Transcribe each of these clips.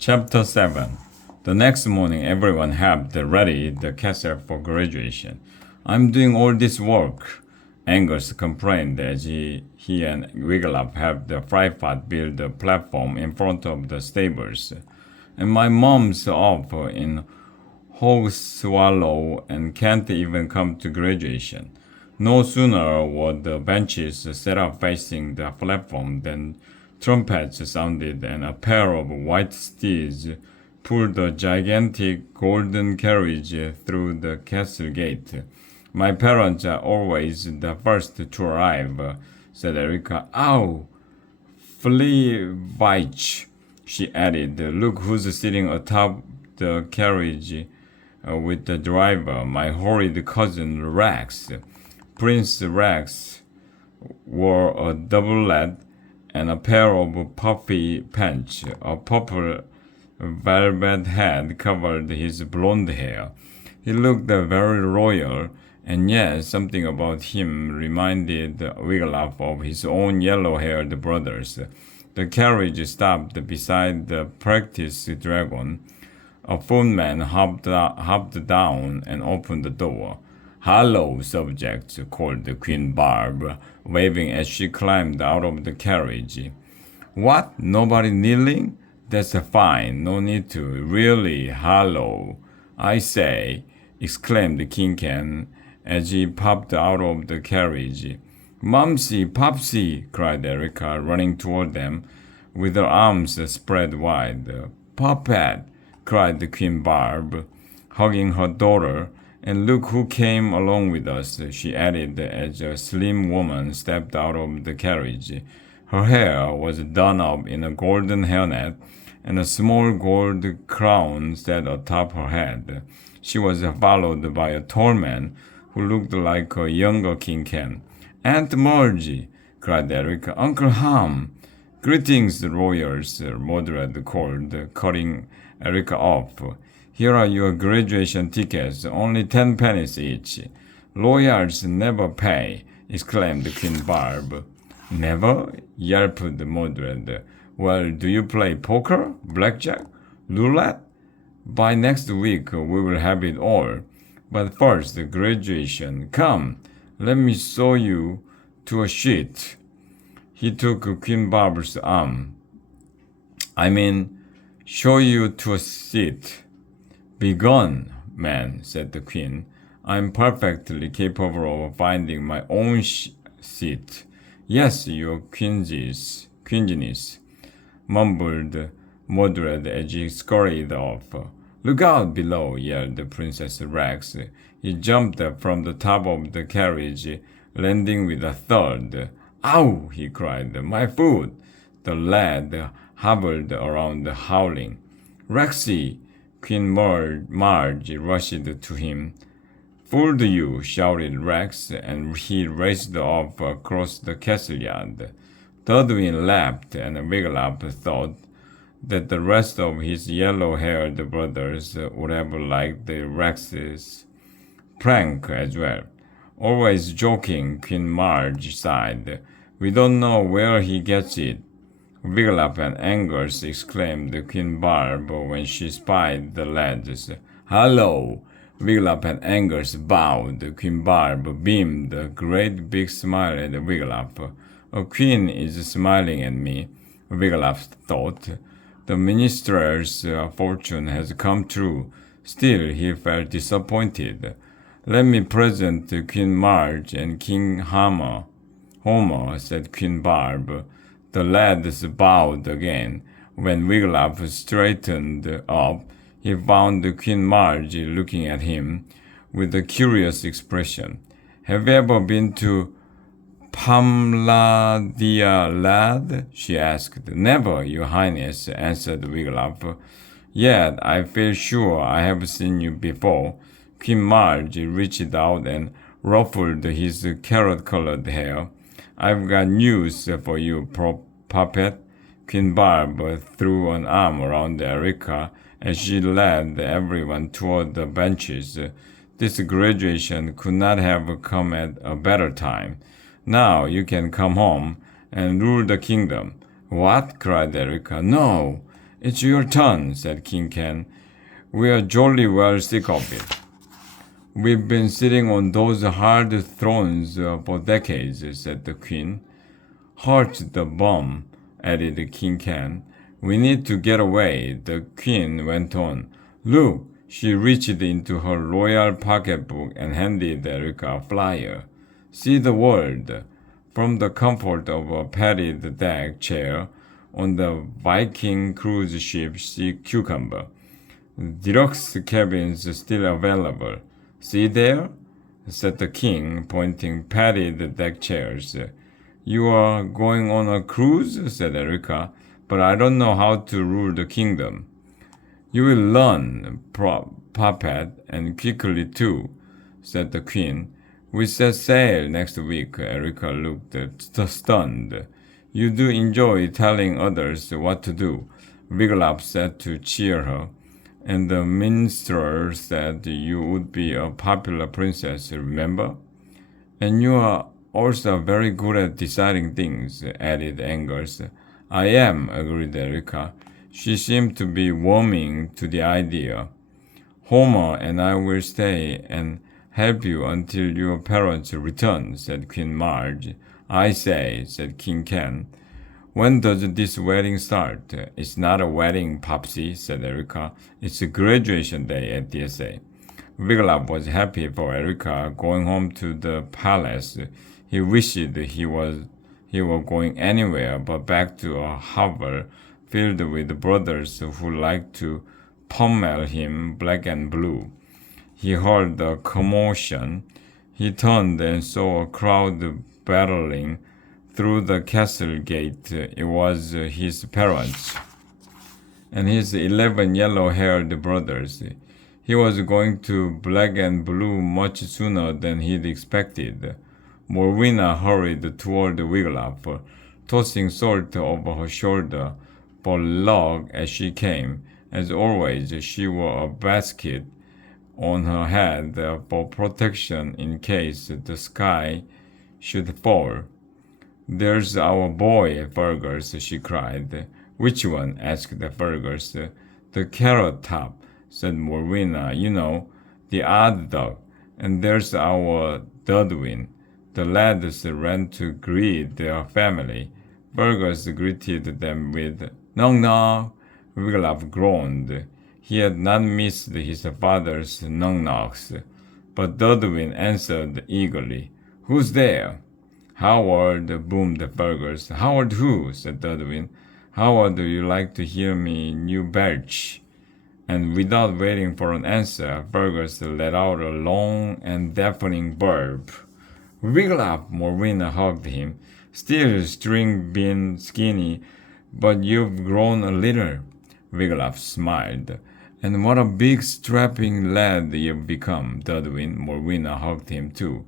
Chapter 7. The next morning, everyone helped ready the castle for graduation. I'm doing all this work, Angus complained as he and Wigglup helped the Frypot build the platform in front of the stables. And my mom's off in Hogswallow and can't even come to graduation. No sooner were the benches set up facing the platform than trumpets sounded and a pair of white steeds pulled a gigantic golden carriage through the castle gate. My parents are always the first to arrive, said Erica. Ow! Fleabage, she added. Look who's sitting atop the carriage with the driver, my horrid cousin Rex. Prince Rex wore a doublet and a pair of puffy pants. A purple velvet hat covered his blonde hair. He looked very royal, and yet something about him reminded Wigglup of his own yellow-haired brothers. The carriage stopped beside the practice dragon. A footman hopped down and opened the door. Hello, subjects, called Queen Barb, waving as she climbed out of the carriage. What? Nobody kneeling? That's fine, no need to. Really, hello. I say, exclaimed King Ken as he popped out of the carriage. Mumsy, Popsy, cried Erica, running toward them with her arms spread wide. Puppet, cried Queen Barb, hugging her daughter. And look who came along with us, she added as a slim woman stepped out of the carriage. Her hair was done up in a golden hairnet, and a small gold crown sat atop her head. She was followed by a tall man who looked like a younger King Ken. Aunt Margie, cried Eric. Uncle Ham. Greetings, royals, Mordred called, cutting Erica off. Here are your graduation tickets, only 10 pennies each. Lawyers never pay, exclaimed Queen Barb. Never? Yelped Mordred. Well, do you play poker, blackjack, roulette? By next week we will have it all. But first, graduation. Come, let me show you to a sheet. He took Queen Barb's arm. Show you to a seat. Begone, man, said the queen. I'm perfectly capable of finding my own seat. Yes, your queen's, mumbled Mordred as he scurried off. Look out below, yelled Princess Rex. He jumped from the top of the carriage, landing with a thud. Ow! He cried. My foot! The lad hobbled around howling. Rexy! Queen Marge rushed to him. Fooled you, shouted Rex, and he raced off across the castle yard. Dudwin laughed, and Wigglup thought that the rest of his yellow-haired brothers would have liked Rex's prank as well. Always joking, Queen Marge sighed. We don't know where he gets it. Wigglup and Angus, exclaimed Queen Barb when she spied the lads. Hello! Wigglup and Angus bowed. Queen Barb beamed a great big smile at Wigglup. A queen is smiling at me, Wigglup thought. The minstrel's fortune has come true. Still, he felt disappointed. Let me present Queen Marge and King Homer, said Queen Barb. The lads bowed again. When Wigglup straightened up, he found Queen Marge looking at him with a curious expression. Have you ever been to Pamladia, lad? She asked. Never, your highness, answered Wigglup. Yet I feel sure I have seen you before. Queen Marge reached out and ruffled his carrot-colored hair. I've got news for you, puppet. Queen Barb threw an arm around Erica as she led everyone toward the benches. This graduation could not have come at a better time. Now you can come home and rule the kingdom. What? Cried Erica. No. It's your turn, said King Ken. We are jolly well sick of it. We've been sitting on those hard thrones for decades, said the queen. Halt the bum, added King Ken. We need to get away, the queen went on. Look, she reached into her royal pocketbook and handed Erica a flyer. See the world. From the comfort of a padded deck chair on the Viking cruise ship Sea Cucumber. Deluxe cabins still available. See there? Said the king, pointing padded deck chairs. You are going on a cruise? Said Erica, but I don't know how to rule the kingdom. You will learn, Puppet, and quickly too, said the queen. We set sail next week. Erica looked stunned. You do enjoy telling others what to do, Wiglaf said to cheer her. And the minstrel said you would be a popular princess, remember? And you are also very good at deciding things, added Angers. I am, agreed Erica. She seemed to be warming to the idea. Homer and I will stay and help you until your parents return, said Queen Marge. I say, said King Ken. When does this wedding start? It's not a wedding, Popsy, said Erica. It's a graduation day at DSA. Wiglaf was happy for Erica going home to the palace. He wished he were going anywhere but back to a hovel filled with brothers who liked to pummel him black and blue. He heard the commotion. He turned and saw a crowd battling through the castle gate. It was his parents and his 11 yellow-haired brothers. He was going to black and blue much sooner than he'd expected. Morwina hurried toward Wiglaf, tossing salt over her shoulder for luck as she came. As always, she wore a basket on her head for protection in case the sky should fall. There's our boy, Fergus, she cried. Which one? Asked Fergus. The Carrot Top, said Morwina. You know, the odd dog. And there's our Dudwin. The lads ran to greet their family. Fergus greeted them with "Knock knock." Wiglaf groaned. He had not missed his father's knock-knocks, but Dudwin answered eagerly. Who's there? Howard, boomed Fergus. Howard who? Said Dudwin. Howard, you like to hear me new belch? And without waiting for an answer, Fergus let out a long and deafening burp. Wiglaf, Morwina hugged him. Still string bean skinny, but you've grown a little. Wiglaf smiled. And what a big strapping lad you've become, Dudwin. Morwina hugged him too.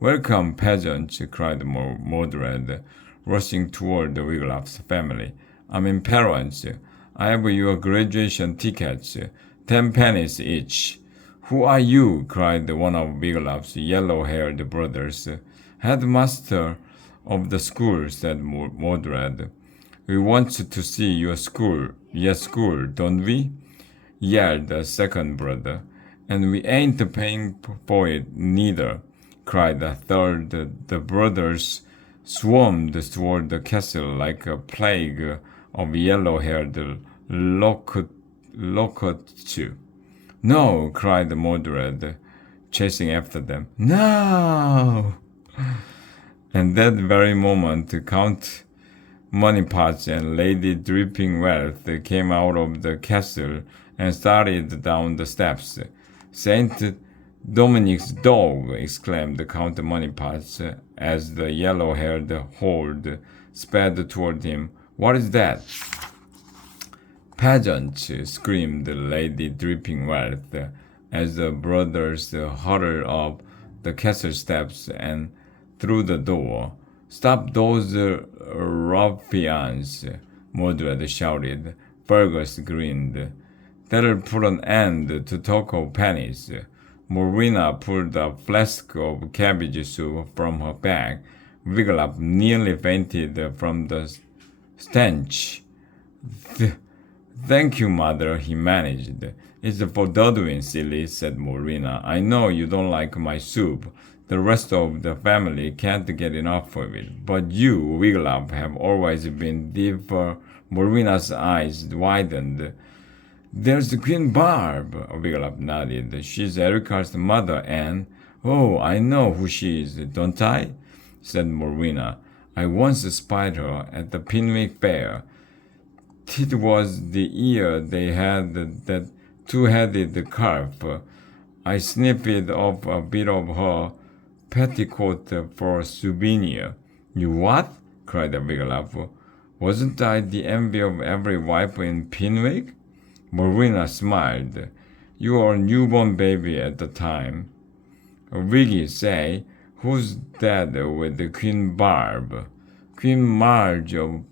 Welcome, peasants, cried Mordred, rushing toward the Wiglaf's family. Parents. I have your graduation tickets, 10 pennies each. Who are you? Cried one of Wiglaf's yellow-haired brothers. Headmaster of the school, said Mordred. We want to see your school. Yes, school, don't we? Yelled the second brother. And we ain't paying for it neither, cried the third. The brothers swarmed toward the castle like a plague of yellow-haired locusts. No, cried Mordred, chasing after them. No! And that very moment, Count Moneypots and Lady Dripping Wealth came out of the castle and started down the steps. Saint Dominic's dog! Exclaimed Count Moneypots as the yellow-haired horde sped toward him. What is that? Peasant! Screamed Lady Dripping Wealth as the brothers hurried up the castle steps and through the door. Stop those ruffians! Mordred shouted. Fergus grinned. That'll put an end to talk of pennies. Morwina pulled a flask of cabbage soup from her bag. Wiglaf nearly fainted from the stench. Thank you, mother, he managed. It's for Dudwin, silly, said Morena. I know you don't like my soup. The rest of the family can't get enough of it. But you, Wiglaf, have always been deep. Morena's eyes widened. There's Queen Barb, Wiglaf nodded. She's Erica's mother, and oh, I know who she is, don't I? Said Morena. I once spied her at the Pinwick Fair. It was the year they had that two-headed calf. I snipped off a bit of her petticoat for a souvenir. You what? Cried Wiglaf. Wasn't I the envy of every wife in Pinwick? Morena smiled. You were a newborn baby at the time. Wiggy say, who's that with Queen Barb? Queen Marge of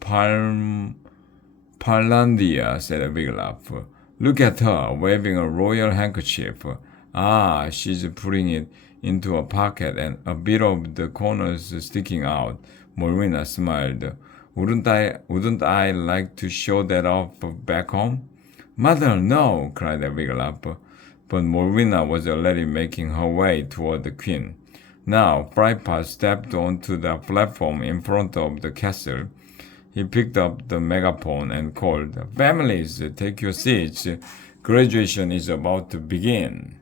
Parlandia, said Wiglaf. Look at her, waving a royal handkerchief. Ah, she's putting it into a pocket and a bit of the corners sticking out. Morena smiled. Wouldn't I like to show that off back home? Mother, no, cried Wiglaf. But Morena was already making her way toward the queen. Now, Frypot stepped onto the platform in front of the castle. He picked up the megaphone and called, Families, take your seats. Graduation is about to begin.